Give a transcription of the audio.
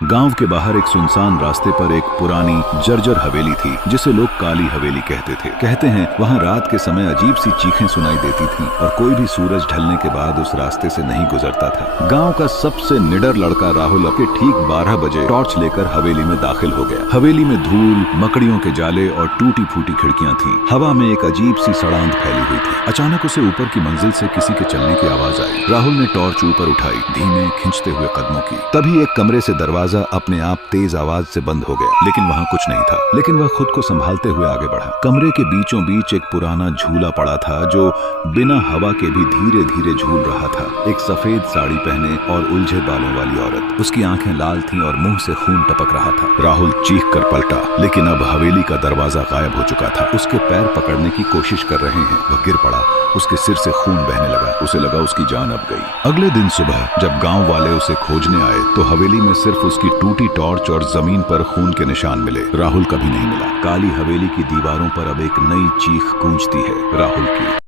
गांव के बाहर एक सुनसान रास्ते पर एक पुरानी जर्जर हवेली थी जिसे लोग काली हवेली कहते थे। कहते हैं वहां रात के समय अजीब सी चीखें सुनाई देती थीं और कोई भी सूरज ढलने के बाद उस रास्ते से नहीं गुजरता था। गांव का सबसे निडर लड़का राहुल के ठीक 12 बजे टॉर्च लेकर हवेली में दाखिल हो गया। हवेली में धूल, मकड़ियों के जाले और टूटी फूटी खिड़कियां थीं। हवा में एक अजीब सी सड़ांध फैली हुई थी। अचानक उसे ऊपर की मंजिल से किसी के चलने की आवाज आई। राहुल ने टॉर्च ऊपर उठाई, धीमे खिंचते हुए कदमों की। तभी एक कमरे से दरवाजा अपने आप तेज आवाज से बंद हो गया, लेकिन वहां कुछ नहीं था। लेकिन वह खुद को संभालते हुए आगे बढ़ा। कमरे के बीचों बीच एक पुराना झूला पड़ा था जो बिना हवा के भी धीरे धीरे झूल रहा था। एक सफेद साड़ी पहने और उलझे बालों वाली औरत, उसकी आंखें लाल थीं और मुंह से खून टपक रहा था। राहुल चीख कर पलटा, लेकिन अब हवेली का दरवाजा गायब हो चुका था। उसके पैर पकड़ने की कोशिश कर रहे हैं। वह गिर पड़ा, उसके सिर से खून बहने लगा। उसे लगा उसकी जान अब गई। अगले दिन सुबह जब गांव वाले उसे खोजने आए तो हवेली में सिर्फ उसकी टूटी टॉर्च और जमीन पर खून के निशान मिले। राहुल कभी नहीं मिला। काली हवेली की दीवारों पर अब एक नई चीख गूंजती है, राहुल की।